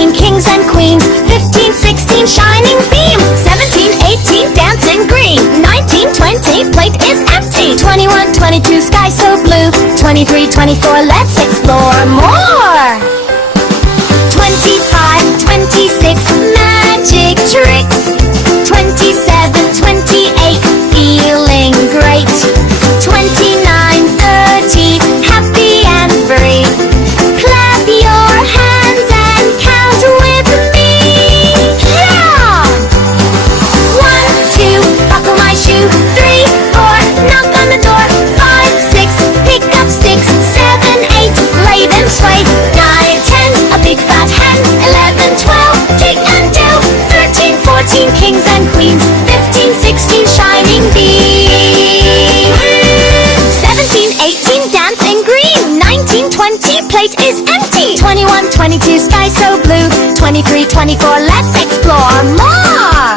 14 kings and queens. 15, 16 shining beams. 17, 18 dancing green. 19, 20 plate is empty. 21, 22 sky so blue. 23, 24 let's explore more. 25, 26 magic tricks. 27, 28 feeling great. 29, 30 happy and free. Clap your hands and count with me. Yeah! 1, 2 buckle my shoe. 3, 4 knock on the door. 5, 6 pick up sticks. 7, 8 lay them sway. 9, 10 a big fat hen. 11, 12 dig and delve. 13, 14 kings and queens. 15, 16 shining beams. 17, 18 dancing green. 19, 20 plate is empty. 21, 22 sky so blue. 23, 24 let's explore more.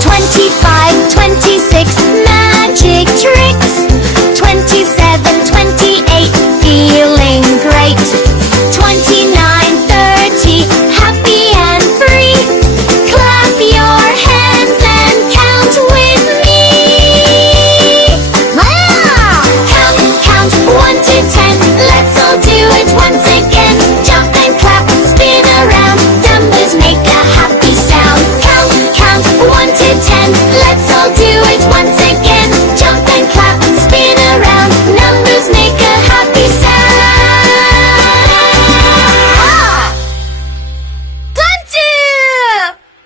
25, 26 magic tricks. 27,